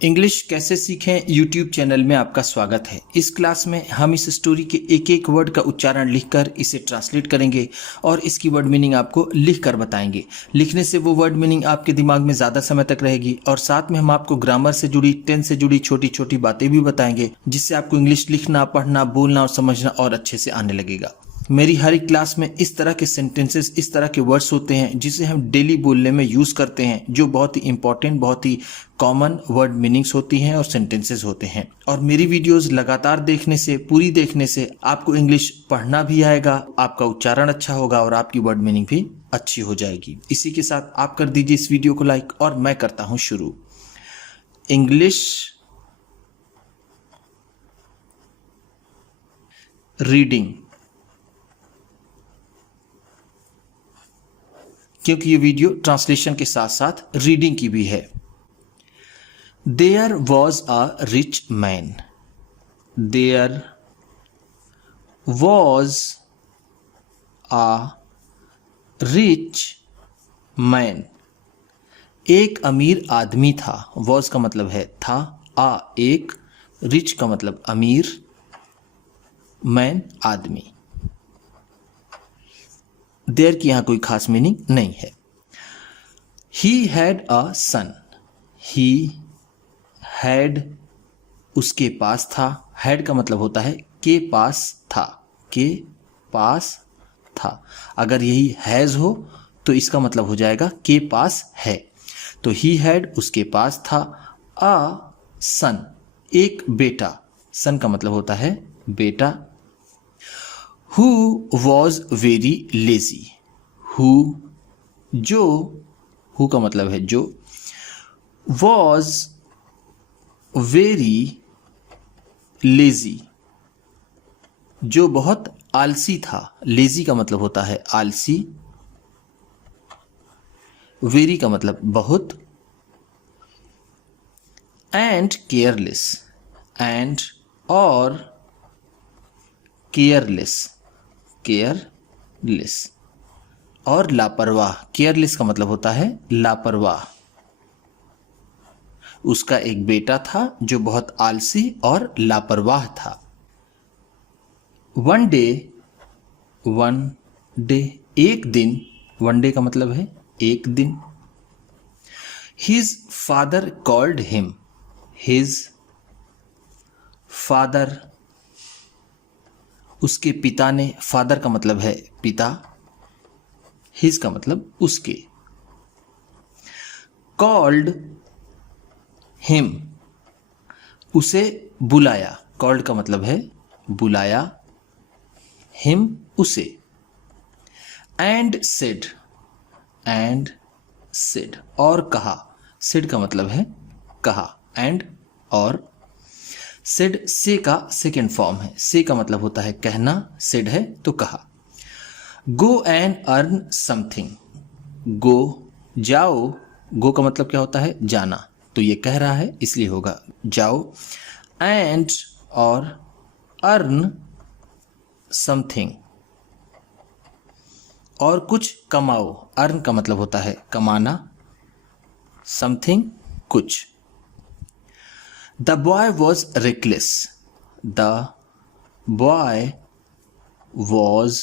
English कैसे सीखें YouTube channel में आपका स्वागत है। इस क्लास में हम इस स्टोरी के एक एक वर्ड का उच्चारण लिखकर इसे ट्रांसलेट करेंगे और इसकी वर्ड मीनिंग आपको लिखकर बताएंगे। लिखने से वो वर्ड मीनिंग आपके दिमाग में ज़्यादा समय तक रहेगी और साथ में हम आपको ग्रामर से जुड़ी, टेंस से जुड़ी छोटी छोटी बातें भी बताएंगे, जिससे आपको इंग्लिश लिखना, पढ़ना, बोलना और समझना और अच्छे से आने लगेगा। मेरी हर एक क्लास में इस तरह के सेंटेंसेस, इस तरह के वर्ड्स होते हैं जिसे हम डेली बोलने में यूज़ करते हैं, जो बहुत ही इंपॉर्टेंट, बहुत ही कॉमन वर्ड मीनिंग्स होती हैं और सेंटेंसेस होते हैं। और मेरी वीडियोस लगातार देखने से, पूरी देखने से आपको इंग्लिश पढ़ना भी आएगा, आपका उच्चारण अच्छा होगा और आपकी वर्ड मीनिंग भी अच्छी हो जाएगी। इसी के साथ आप कर दीजिए इस वीडियो को लाइक और मैं करता हूँ शुरू। इंग्लिश रीडिंग, क्योंकि ये वीडियो ट्रांसलेशन के साथ साथ रीडिंग की भी है। There was a rich man. There was a rich man. एक अमीर आदमी था। वॉज का मतलब है था, आ एक, रिच का मतलब अमीर, मैन आदमी। देयर की यहां कोई खास मीनिंग नहीं है। He had a sun. He had, उसके पास था। हैड का मतलब होता है के पास था, के पास था। अगर यही हैज हो तो इसका मतलब हो जाएगा के पास है। तो ही हैड, उसके पास था, अ सन, एक बेटा। सन का मतलब होता है बेटा। Who was very lazy. Who, जो, हु का मतलब है जो, वॉज वेरी लेजी, जो बहुत आलसी था। लेजी का मतलब होता है आलसी, वेरी का मतलब बहुत, एंड केयरलेस, एंड और केयरलेस, केयरलेस और लापरवाह। केयरलेस का मतलब होता है लापरवाह। उसका एक बेटा था जो बहुत आलसी और लापरवाह था। वन डे, वन डे एक दिन, वन डे का मतलब है एक दिन। His father called him. His father, उसके पिता ने, फादर का मतलब है पिता, हिज का मतलब उसके। कॉल्ड हिम, उसे बुलाया। कॉल्ड का मतलब है बुलाया, हिम उसे। एंड सेड, एंड सेड और कहा। सेड का मतलब है कहा, एंड और। सेड से का सेकेंड फॉर्म है। से का मतलब होता है कहना, सेड है तो कहा। Go and earn something. Go, जाओ। गो का मतलब क्या होता है जाना, तो ये कह रहा है इसलिए होगा जाओ। एंड और अर्न समथिंग, और कुछ कमाओ। अर्न का मतलब होता है कमाना, समथिंग कुछ। The boy was reckless. The boy was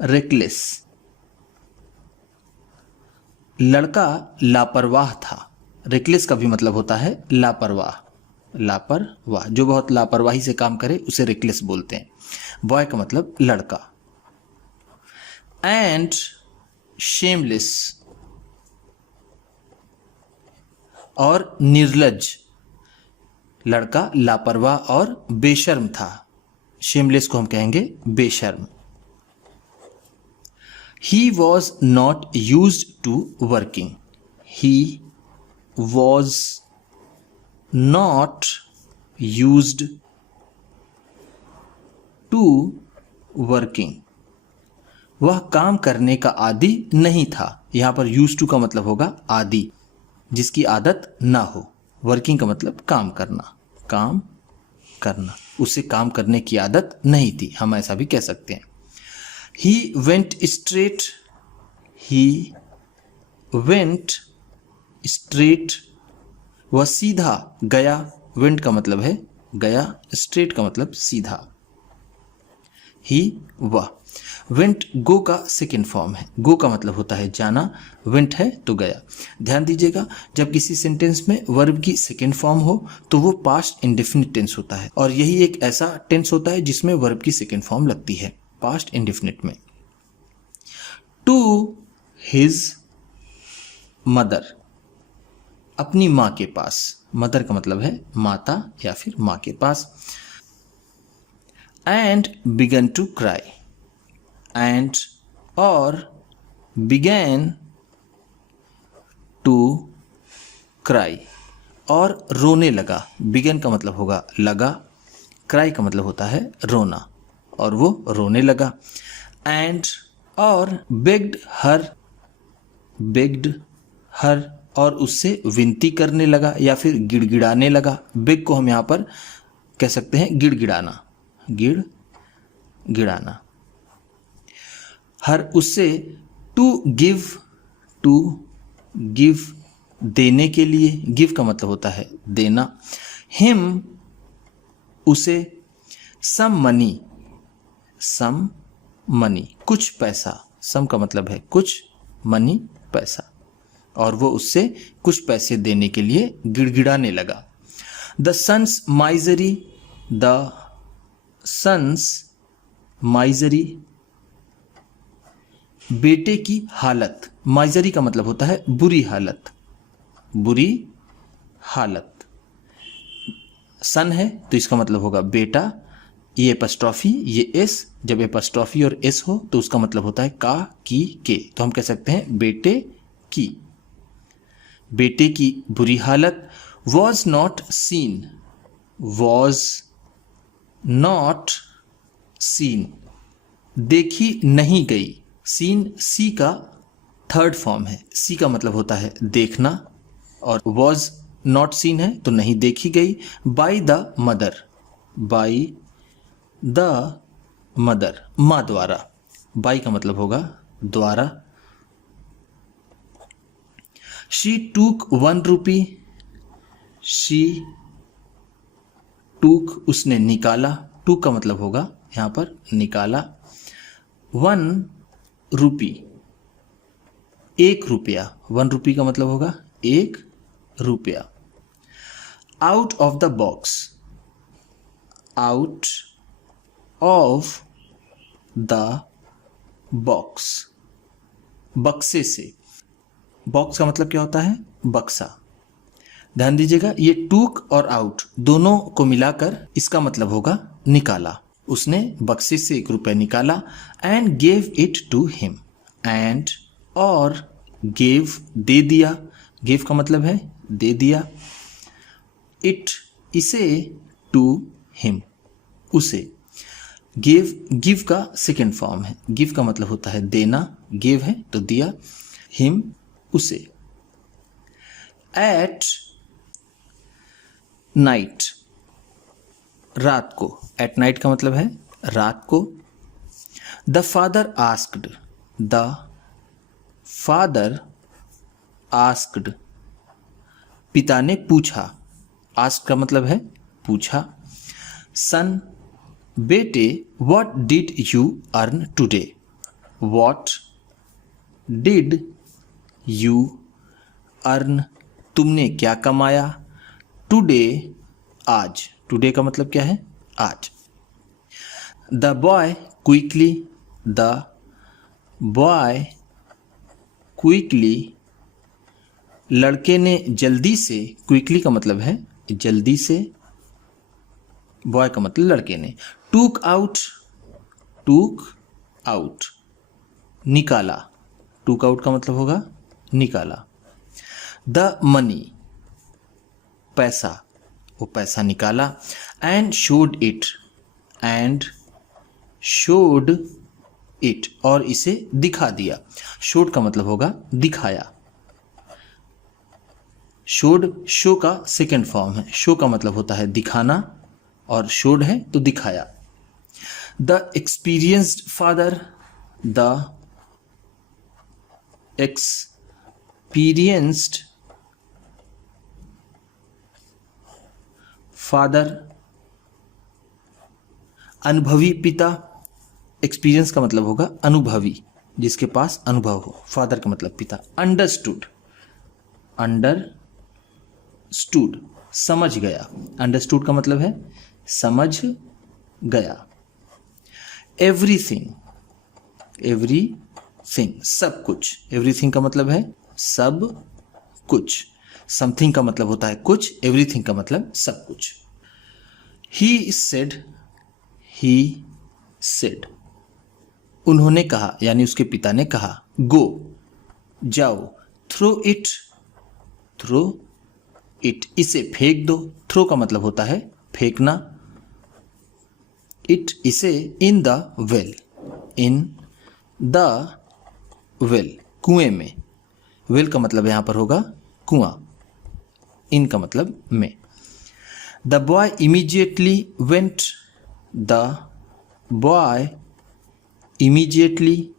reckless, लड़का लापरवाह था। रेकलेस का भी मतलब होता है लापरवाह, लापरवाह, जो बहुत लापरवाही से काम करे उसे रेकलेस बोलते हैं। बॉय का मतलब लड़का। एंड शेमलेस, और निर्लज। लड़का लापरवाह और बेशर्म था। शेमलेस को हम कहेंगे बेशर्म। He was not used to working. He was not used to working. वह काम करने का आदी नहीं था। यहाँ पर used to का मतलब होगा आदी, जिसकी आदत ना हो। वर्किंग का मतलब काम करना, काम करना। उसे काम करने की आदत नहीं थी, हम ऐसा भी कह सकते हैं। He went straight. He went straight वह सीधा गया, वेंट का मतलब है गया, स्ट्रेट का मतलब सीधा। ही वह। वेंट गो का सेकेंड फॉर्म है, गो का मतलब होता है जाना, वेंट है तो गया। ध्यान दीजिएगा, जब किसी सेंटेंस में वर्ब की सेकेंड फॉर्म हो तो वो पास्ट इंडेफिनिट टेंस होता है, और यही एक ऐसा टेंस होता है जिसमें वर्ब की सेकेंड फॉर्म लगती है पास्ट इंडेफिनिट में। टू हिज मदर, अपनी माँ के पास, मदर का मतलब है माता या फिर माँ के पास। And began to cry, and और बिगैन टू क्राई, और रोने लगा। बिगन का मतलब होगा लगा, क्राई का मतलब होता है रोना, और वो रोने लगा। एंड और बेग्ड हर और उससे विनती करने लगा या फिर गिड़गिड़ाने लगा। बेग को हम यहाँ पर कह सकते हैं गिड़गिड़ाना, गिड़ाना। हर उससे टू गिव देने के लिए, गिव का मतलब होता है देना। हिम उसे, सम मनी कुछ पैसा, सम का मतलब है कुछ, मनी पैसा, और वो उससे कुछ पैसे देने के लिए गिड़गिड़ाने लगा। द सन्स माइजरी, बेटे की हालत, माइजरी का मतलब होता है बुरी हालत। सन है तो इसका मतलब होगा बेटा, ये एपस्ट्रॉफी ये एस, जब एपस्ट्रॉफी और एस हो तो उसका मतलब होता है का, की, के, तो हम कह सकते हैं बेटे की बुरी हालत। वॉज नॉट सीन, देखी नहीं गई। सीन सी का थर्ड फॉर्म है, सी का मतलब होता है देखना, और वॉज नॉट सीन है तो नहीं देखी गई। बाय द मदर, माँ द्वारा, बाई का मतलब होगा द्वारा। शी टूक 1 रुपी, उसने निकाला, टूक का मतलब होगा यहाँ पर निकाला। 1 रुपी 1 रुपया, 1 रुपी का मतलब होगा 1 रुपया। आउट ऑफ द बॉक्स, बक्से से, बॉक्स का मतलब क्या होता है बक्सा। ध्यान दीजिएगा, ये टूक और आउट दोनों को मिलाकर इसका मतलब होगा निकाला। उसने बक्से से 1 रुपया निकाला। And gave it to him, and और गेव दे दिया, गेव का मतलब है दे दिया। इट इसे, टू हिम उसे। गिव का सेकेंड फॉर्म है, गिव का मतलब होता है देना, गिव है तो दिया, हिम उसे। एट नाइट रात को, एट नाइट का मतलब है रात को। द फादर आस्क्ड, पिता ने पूछा, आस्क का मतलब है पूछा। सन बेटे, what did you earn today, what did you earn, तुमने क्या कमाया। टुडे आज, टुडे का मतलब क्या है आज। द बॉय क्विकली, लड़के ने जल्दी से, क्विकली का मतलब है जल्दी से, बॉय का मतलब लड़के ने। टूक आउट निकाला, टूक आउट का मतलब होगा निकाला। द मनी पैसा, वो पैसा निकाला। एंड शोड इट और इसे दिखा दिया। शोड का मतलब होगा दिखाया। शोड शो का सेकेंड फॉर्म है, शो का मतलब होता है दिखाना, और शोड है तो दिखाया। द एक्सपीरियंस्ड फादर, अनुभवी पिता, एक्सपीरियंस का मतलब होगा अनुभवी, जिसके पास अनुभव हो, फादर का मतलब पिता। अंडरस्टूड, अंडरस्टूड समझ गया, अंडरस्टूड का मतलब है समझ गया। एवरीथिंग, एवरीथिंग सब कुछ, एवरीथिंग का मतलब है सब कुछ, समथिंग का मतलब होता है कुछ, एवरीथिंग का मतलब सब कुछ। ही सेड, उन्होंने कहा यानी उसके पिता ने कहा, गो जाओ, थ्रो इट, इसे फेंक दो, थ्रो का मतलब होता है फेंकना, इट इसे, इन द वेल, कुएं में, वेल का मतलब यहां पर होगा कुआं, इन का मतलब में। The boy immediately went, the boy immediately,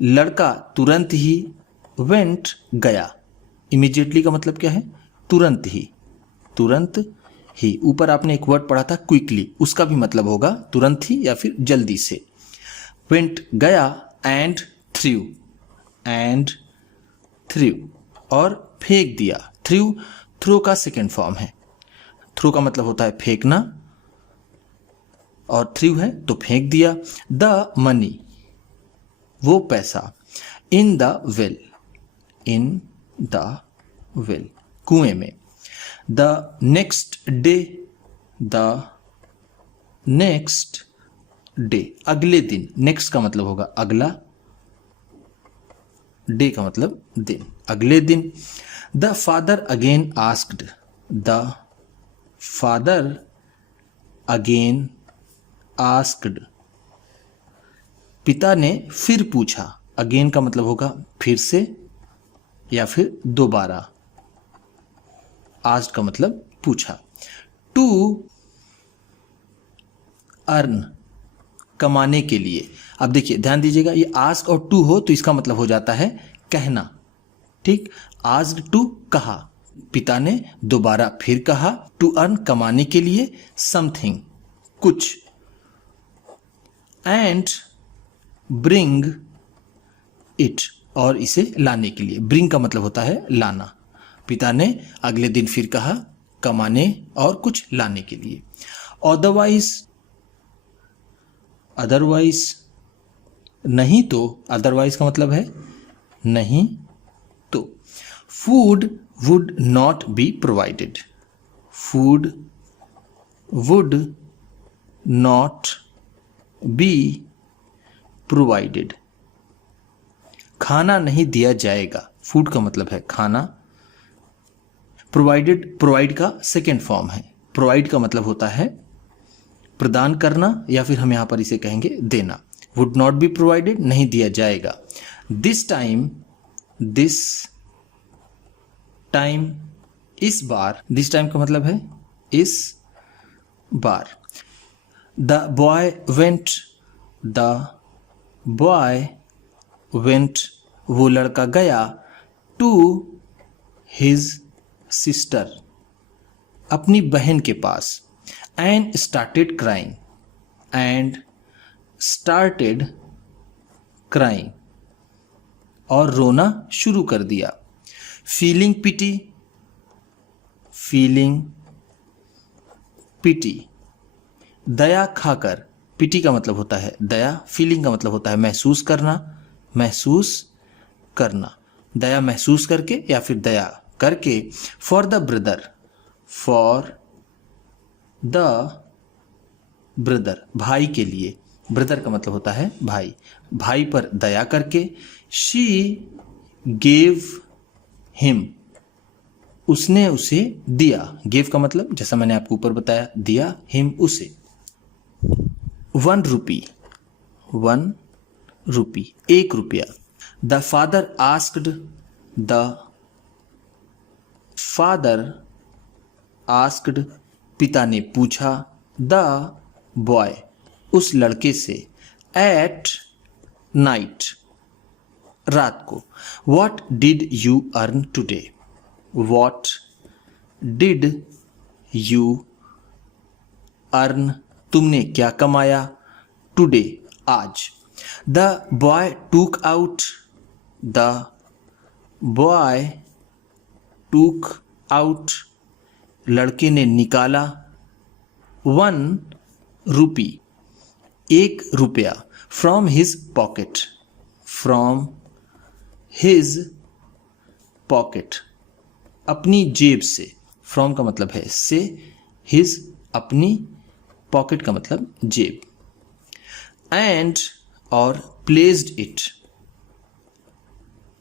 लड़का तुरंत ही, वेंट गया, इमीडिएटली का मतलब क्या है तुरंत ही, ऊपर आपने एक वर्ड पढ़ा था क्विकली, उसका भी मतलब होगा तुरंत ही या फिर जल्दी से। वेंट गया, एंड थ्रू और फेंक दिया, थ्रो का सेकेंड फॉर्म है, थ्रो का मतलब होता है फेंकना और थ्रू है तो फेंक दिया। द मनी वो पैसा, इन द वेल कुएं में। द नेक्स्ट डे अगले दिन, नेक्स्ट का मतलब होगा अगला, डे का मतलब दिन, अगले दिन। The father again asked, the father again asked, पिता ने फिर पूछा, अगेन का मतलब होगा फिर से या फिर दोबारा, आस्क्ड का मतलब पूछा। टू अर्न कमाने के लिए, अब देखिए ध्यान दीजिएगा, ये आस्क और टू हो तो इसका मतलब हो जाता है कहना, ठीक। आस्क्ड टू कहा, पिता ने दोबारा फिर कहा, टू अर्न कमाने के लिए, समथिंग कुछ, एंड ब्रिंग इट और इसे लाने के लिए, ब्रिंग का मतलब होता है लाना, पिता ने अगले दिन फिर कहा कमाने और कुछ लाने के लिए। अदरवाइज नहीं तो, अदरवाइज का मतलब है नहीं तो। Food would not be provided, food would not be provided, खाना नहीं दिया जाएगा, फूड का मतलब है खाना, प्रोवाइडेड प्रोवाइड का सेकेंड फॉर्म है, प्रोवाइड का मतलब होता है प्रदान करना या फिर हम यहां पर इसे कहेंगे देना। वुड नॉट बी प्रोवाइडेड नहीं दिया जाएगा। दिस टाइम इस बार, दिस टाइम का मतलब है इस बार। द बॉय वेंट वो लड़का गया, टू हिज सिस्टर अपनी बहन के पास, एंड स्टार्टेड क्राइंग और रोना शुरू कर दिया। फीलिंग पिटी दया खाकर, पिटी का मतलब होता है दया, फीलिंग का मतलब होता है महसूस करना, दया महसूस करके या फिर दया करके। फॉर द ब्रदर भाई के लिए, ब्रदर का मतलब होता है भाई पर दया करके। शी गेव हिम उसने उसे दिया, गेव का मतलब जैसा मैंने आपको ऊपर बताया दिया, हिम उसे। 1 रुपी 1 रुपया। द फादर आस्क्ड पिता ने पूछा, द बॉय उस लड़के से, एट नाइट रात को। What did you earn today what did you earn, तुमने क्या कमाया, टुडे, आज। द बॉय टूक आउट, द बॉय टूक आउट, लड़के ने निकाला, 1 रुपी, 1 रुपया, from his pocket, from his pocket, अपनी जेब से, फ्रॉम का मतलब है से, हिज अपनी, पॉकेट का मतलब जेब। एंड और प्लेस्ड इट,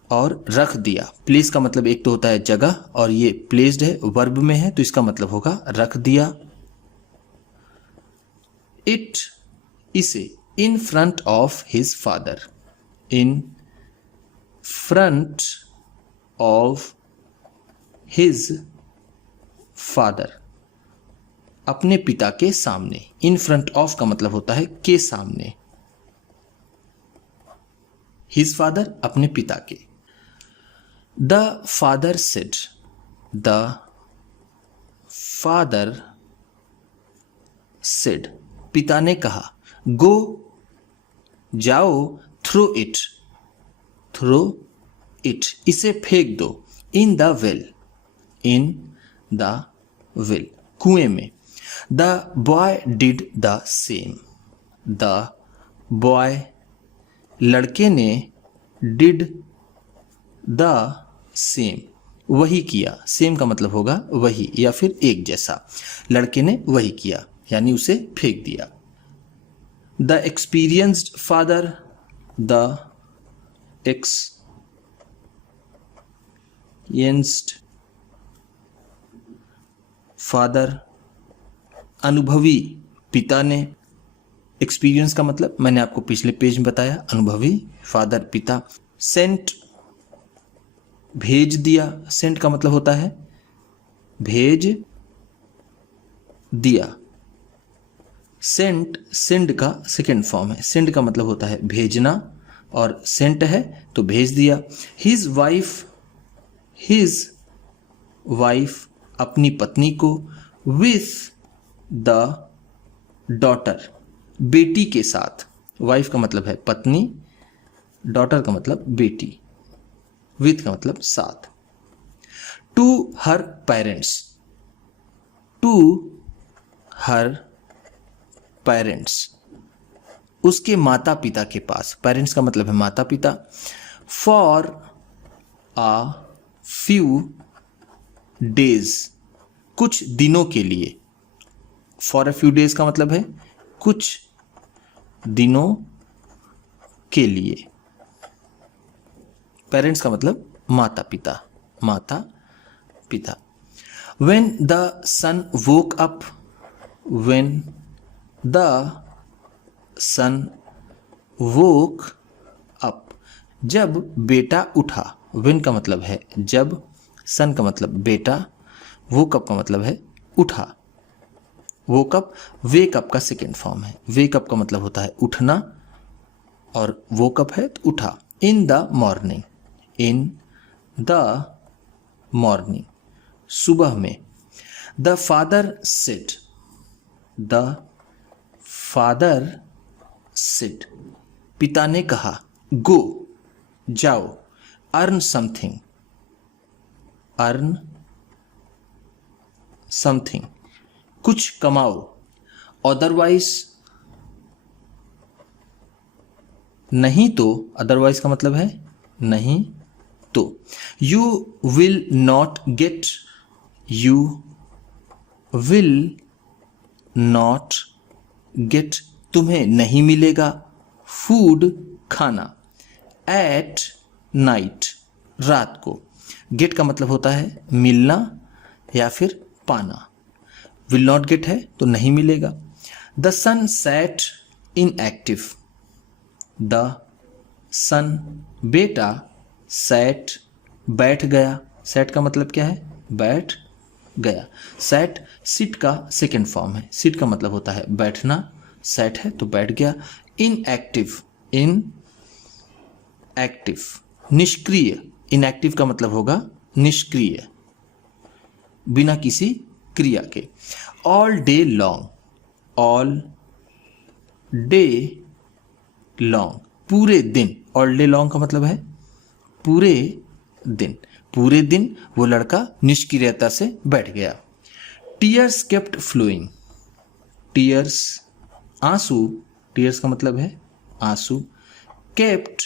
और रख दिया। प्लेस का मतलब एक तो होता है जगह, और ये प्लेस्ड है, वर्ब में है, तो इसका मतलब होगा रख दिया। इट, इसे, in front of his father, in front of his father, अपने पिता के सामने। इन फ्रंट ऑफ का मतलब होता है के सामने। हिज फादर, अपने पिता के। The father said, the father said, पिता ने कहा। गो, जाओ, थ्रो इट, थ्रो इट, इसे फेंक दो। इन the well, in the well, कुएं में। The boy did the same, the boy, लड़के ने, डिड द सेम, वही किया। सेम का मतलब होगा वही या फिर एक जैसा। लड़के ने वही किया यानी उसे फेंक दिया। The experienced father, the experienced father, अनुभवी पिता ने। एक्सपीरियंस का मतलब मैंने आपको पिछले पेज में बताया, अनुभवी, फादर पिता। सेंट, भेज दिया। सेंट का मतलब होता है भेज दिया। सेंट, सेंड का सेकेंड फॉर्म है। सेंड का मतलब होता है भेजना, और सेंट है तो भेज दिया। हिज वाइफ, हिज वाइफ, अपनी पत्नी को। विथ द डॉटर, बेटी के साथ। वाइफ का मतलब है पत्नी, डॉटर का मतलब बेटी, विथ का मतलब साथ। To her parents, to her parents, उसके माता पिता के पास। पेरेंट्स का मतलब है माता पिता। फॉर अ फ्यू डेज, कुछ दिनों के लिए। फॉर अ फ्यू डेज का मतलब है कुछ दिनों के लिए। पेरेंट्स का मतलब माता पिता, माता पिता। When the son woke up, when the son woke up, जब बेटा उठा। व्हेन का मतलब है जब, सन का मतलब बेटा, वोक अप का मतलब है उठा। वोक अप, वेक अप का सेकेंड फॉर्म है। वेक अप का मतलब होता है उठना, और वोक अप है तो उठा। In the morning, in the morning, सुबह में। The father said, the father said, पिता ने कहा। गो, जाओ। अर्न समथिंग, अर्न समथिंग, कुछ कमाओ। अदरवाइज, नहीं तो। अदरवाइज का मतलब है नहीं तो। You will not gate, you will not gate, तुम्हें नहीं मिलेगा। फूड, खाना। एट नाइट, रात को। गेट का मतलब होता है मिलना या फिर पाना। विल नॉट गेट है तो नहीं मिलेगा। The son sat inactive, the son, बेटा, सैट, बैठ गया। सैट का मतलब क्या है बैठ गया। सैट, सिट का सेकेंड फॉर्म है। सिट का मतलब होता है बैठना, सैट है तो बैठ गया। इनएक्टिव, इन एक्टिव, निष्क्रिय। इनएक्टिव का मतलब होगा निष्क्रिय, बिना किसी क्रिया के। All day long, all day long, पूरे दिन। ऑल डे लॉन्ग का मतलब है पूरे दिन। पूरे दिन वो लड़का निष्क्रियता से बैठ गया। टीयर्स केप्ट फ्लोइंग, टीयर्स आंसू, टीयर्स का मतलब है आंसू, केप्ट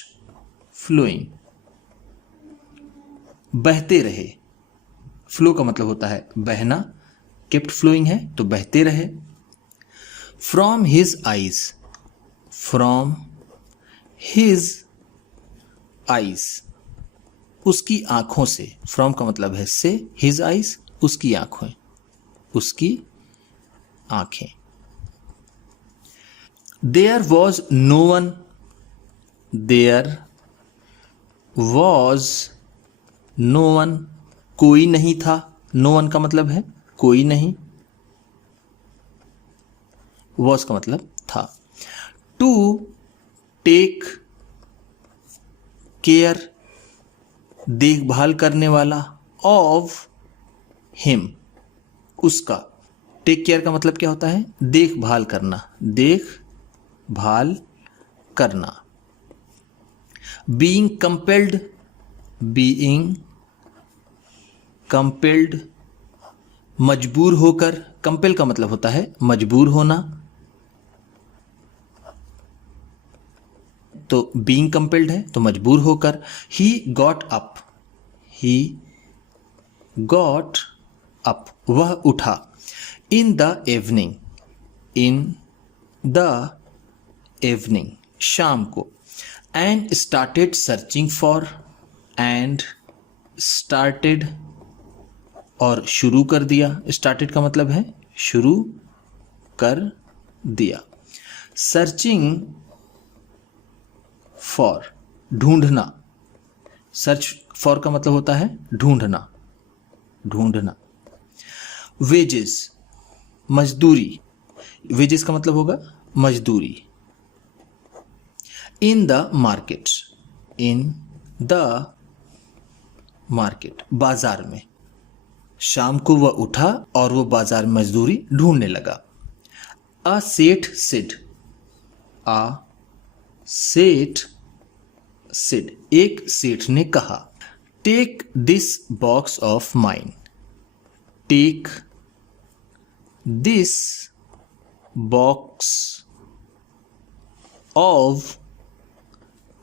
फ्लोइंग बहते रहे। फ्लो का मतलब होता है बहना, केप्ट फ्लोइंग है तो बहते रहे। From his eyes, from his eyes, उसकी आंखों से। फ्रॉम का मतलब है से, हिज आईज उसकी आंखें, उसकी आंखें। There was no one, there was no one, कोई नहीं था। नो वन का मतलब है कोई नहीं, वॉज का मतलब था। टू टेक केयर, देखभाल करने वाला, ऑफ हिम, उसका। टेक केयर का मतलब क्या होता है देखभाल करना, देखभाल करना। बीइंग कंपेल्ड, बीइंग कंपेल्ड मजबूर होकर। कंपेल का मतलब होता है मजबूर होना, तो बीइंग कंपेल्ड है तो मजबूर होकर। He got up, he got up वह उठा। In the evening, in the evening शाम को। And started searching for, and started और शुरू कर दिया। स्टार्टेड का मतलब है शुरू कर दिया। सर्चिंग फॉर ढूंढना, सर्च फॉर का मतलब होता है ढूंढना, ढूंढना। वेजेस मजदूरी, वेजेस का मतलब होगा मजदूरी। In the market, in the market बाजार में। शाम को वह उठा और वो बाजार में मजदूरी ढूंढने लगा। अ सेठ सिड, आ सेठ सिड एक सेठ ने कहा। Take this box of mine, take this box of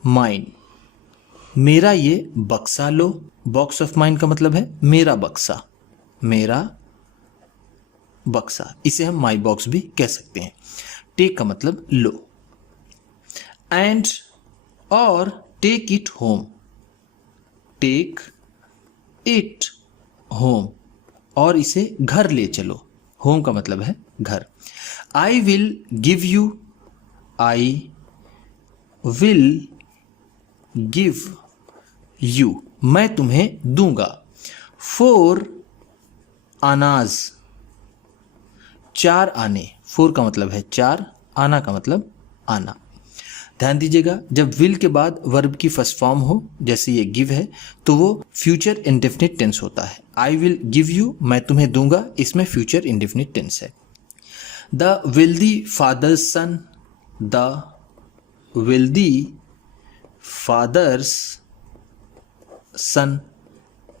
mine, मेरा ये बक्सा लो। बॉक्स ऑफ माइन का मतलब है मेरा बक्सा, मेरा बक्सा, इसे हम माई बॉक्स भी कह सकते हैं। टेक का मतलब लो। एंड और take it home, take it home और इसे घर ले चलो। होम का मतलब है घर। I will give you, I will give you मैं तुम्हें दूंगा। फोर आनाज, चार आने। फोर का मतलब है चार, आना का मतलब आना। ध्यान दीजिएगा जब विल के बाद वर्ब की फर्स्ट फॉर्म हो, जैसे ये गिव है, तो वो फ्यूचर इंडेफिनिट टेंस होता है। आई विल गिव यू मैं तुम्हें दूंगा, इसमें फ्यूचर इंडेफिनिट टेंस है। The wealthy father's son, the wealthy father's son,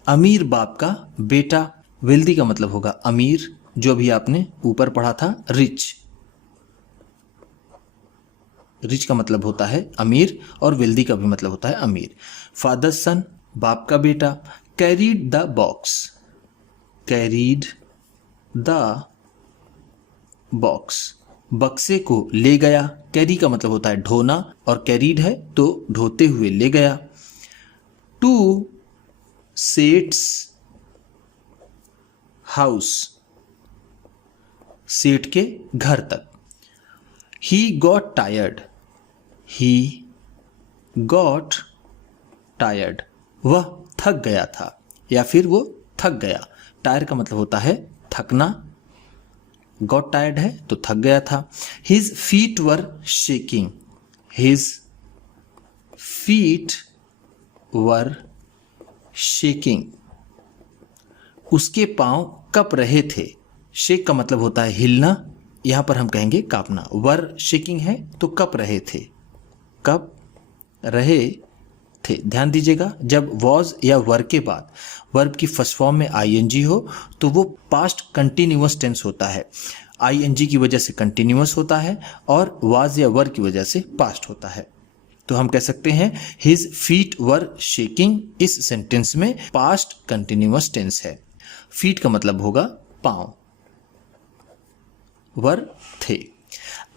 अमीर बाप का बेटा। वेल्दी का मतलब होगा अमीर, जो भी आपने ऊपर पढ़ा था रिच। रिच का मतलब होता है अमीर और वेल्दी का भी मतलब होता है अमीर। फादर सन बाप का बेटा। Carried the box, carried the box बक्से को ले गया। कैरी का मतलब होता है ढोना और कैरीड है तो ढोते हुए ले गया। टू सेट्स हाउस, सेठ के घर तक। He got tired, he got tired वह थक गया था या फिर वो थक गया। टायर का मतलब होता है थकना, गॉट टायर्ड है तो थक गया था। His feet were shaking, his feet were shaking उसके पांव कप रहे थे। शेक का मतलब होता है हिलना, यहाँ पर हम कहेंगे कांपना। वर शेकिंग है तो कप रहे थे, कप रहे थे। ध्यान दीजिएगा, जब वॉज या वर के बाद वर्ब की फर्स्ट फॉर्म में आईएनजी हो तो वो पास्ट कंटिन्यूअस टेंस होता है। आईएनजी की वजह से कंटिन्यूअस होता है और वाज या वर की वजह से पास्ट होता है। तो हम कह सकते हैं हिज फीट वर शेकिंग। इस सेंटेंस में पास्ट कंटिन्यूअस टेंस है। फीट का मतलब होगा पांव, वर थे।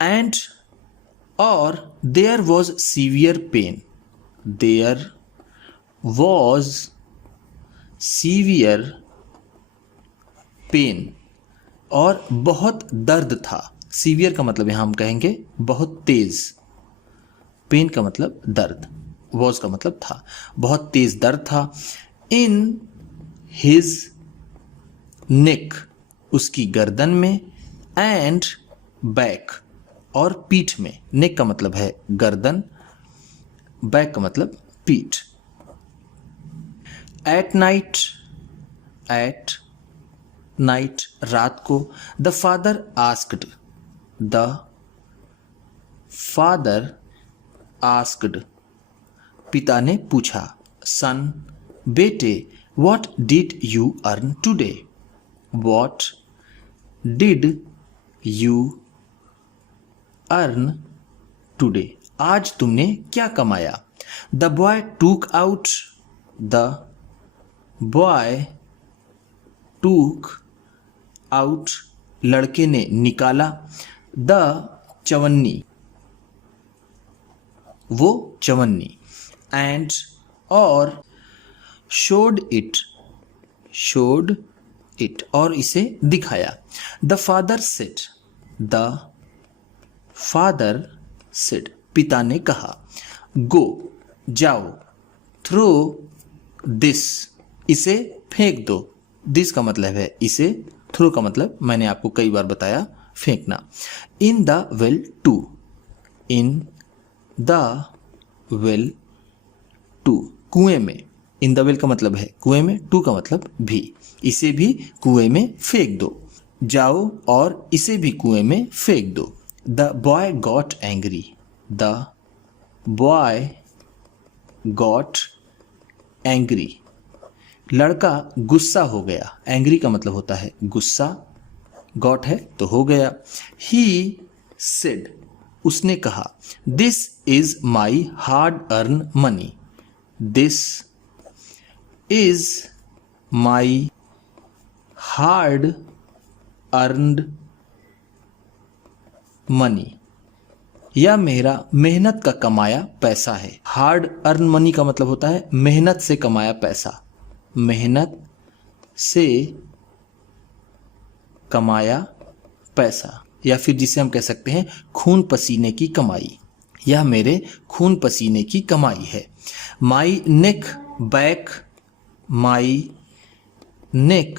एंड और there was severe pain, there was severe pain, और बहुत दर्द था। सीवियर का मतलब यहां हम कहेंगे बहुत तेज, पेन का मतलब दर्द, वॉज का मतलब था, बहुत तेज दर्द था। इन हिज नेक, उसकी गर्दन में, एंड बैक, और पीठ में। नेक का मतलब है गर्दन, बैक का मतलब पीठ। एट नाइट, एट नाइट रात को। The father asked, the father asked, पिता ने पूछा। सन, बेटे, what did you earn today, what did you earn today, आज तुमने क्या कमाया। द बॉय टूक आउट, द बॉय टूक आउट, लड़के ने निकाला। द चवन्नी, वो चवन्नी। एंड और शोड इट, शोड इट, और इसे दिखाया। The father said, the father said, पिता ने कहा। गो, जाओ। थ्रो दिस, इसे फेंक दो। दिस का मतलब है इसे, थ्रो का मतलब मैंने आपको कई बार बताया फेंकना। In the well too, in the well too, कुएं में। इन द वेल का मतलब है कुएं में, टू का मतलब भी, इसे भी कुएं में फेंक दो। जाओ और इसे भी कुएं में फेंक दो। The boy got angry, the boy got angry, लड़का गुस्सा हो गया। एंग्री का मतलब होता है गुस्सा, गॉट है तो हो गया। ही सेड, उसने कहा। This is my hard earn money, this is my hard earned money, यह मेरा मेहनत का कमाया पैसा है। हार्ड अर्न मनी का मतलब होता है मेहनत से कमाया पैसा, मेहनत से कमाया पैसा, या फिर जिसे हम कह सकते हैं खून पसीने की कमाई। यह मेरे खून पसीने की कमाई है। माई नेक बैक, माई नेक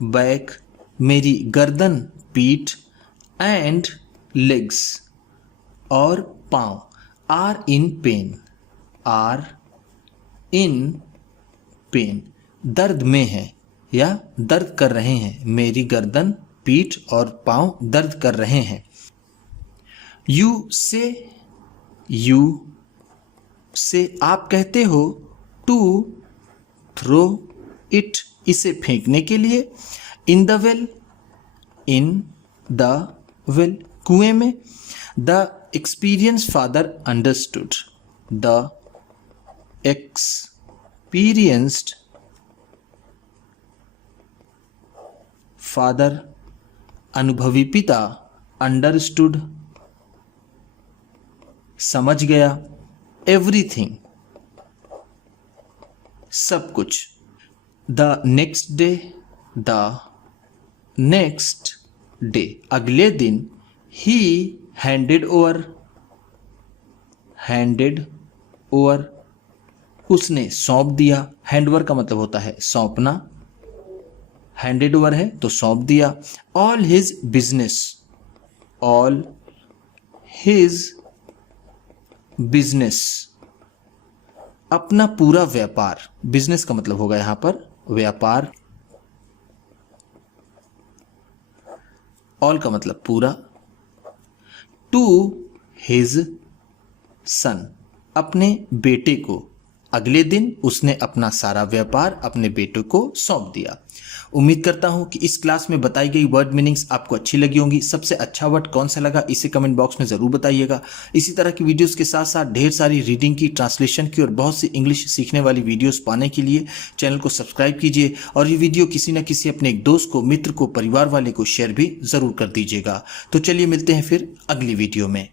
बैक, मेरी गर्दन पीठ, एंड लेग्स, और पांव, are in pain, are in pain, दर्द में है या दर्द कर रहे हैं। मेरी गर्दन, पीठ और पांव दर्द कर रहे हैं। यू से आप कहते हो। टू थ्रो इट, इसे फेंकने के लिए। इन the well, in the well, कुएं में। The experience father understood, the experienced father, अनुभवी पिता, अंडरस्टूड, समझ गया। एवरीथिंग, सब कुछ। The next day, the next day, अगले दिन। ही हैंडेड ओवर, हैंडेड ओवर, उसने सौंप दिया। हैंडओवर का मतलब होता है सौंपना, हैंडेड ओवर है तो सौंप दिया। All his business, all his business, अपना पूरा व्यापार। बिजनेस का मतलब होगा यहां पर व्यापार। ऑल का मतलब पूरा। टू हिज सन, अपने बेटे को। अगले दिन उसने अपना सारा व्यापार अपने बेटे को सौंप दिया। उम्मीद करता हूं कि इस क्लास में बताई गई वर्ड मीनिंग्स आपको अच्छी लगी होंगी। सबसे अच्छा वर्ड कौन सा लगा इसे कमेंट बॉक्स में ज़रूर बताइएगा। इसी तरह की वीडियोस के साथ साथ ढेर सारी रीडिंग की, ट्रांसलेशन की और बहुत सी इंग्लिश सीखने वाली वीडियोस पाने के लिए चैनल को सब्सक्राइब कीजिए और ये वीडियो किसी न किसी अपने एक दोस्त को, मित्र को, परिवार वाले को शेयर भी ज़रूर कर दीजिएगा। तो चलिए मिलते हैं फिर अगली वीडियो में।